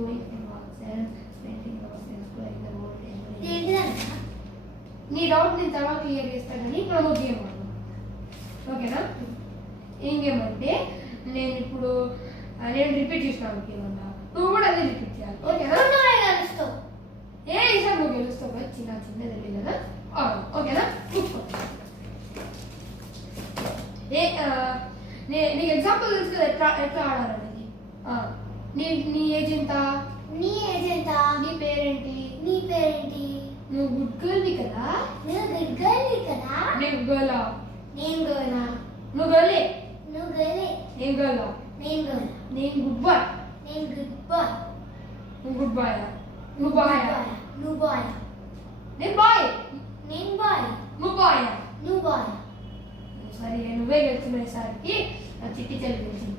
doing nonsense, spending nonsense, exploring the world. నీ doubt నేను తర్వాత క్లియర్ చేస్తాను కానీ ఇప్పుడు ఒక గేమ్ ఆడు. ఓకేనా? ఏం గేమ్ అంటే నేను ఇప్పుడు నేను రిపీట్ చేసినాను గేమ్ అన్నా, నువ్వు కూడా అదే రిపీట్ చేయాలి. ఓకేనా? ఏ ఈసారి నువ్వు గెలుస్తావు కదా, చిన్నది వెళ్ళి కదా. ఓకేనా? కూర్చో. నీకు ఎగ్జాంపుల్ తెలుసు కదా ఎట్లా ఆడాలనేది. నీ ఏజ్ ఎంత? నీ ఏజ్ ఎంత? నీ పేరేంటి? నీ పేరేంటి? నువ్వు గుడ్ గర్ల్వి కదా. నువ్వు గుడ్ గర్ల్వి కదా. నేను గర్లా. నేను గర్లా. నువ్వు గర్లే. నువ్వు గర్లే. నేను గర్లా. నేను గర్ల్. నేను గుడ్ బాయ్. నేను గుడ్ బాయ్. నువ్వు గుడ్ బాయ్. నువ్వు బాయ్. నువ్వు బాయ్. నేను బాయ్. నేను బాయ్. నువ్వు బాయ్. నువ్వు బాయ్. సరే నువ్వే గెలుస్తున్నావు ఈసారికి. నా చిట్టి చెల్లి గెలిచింది.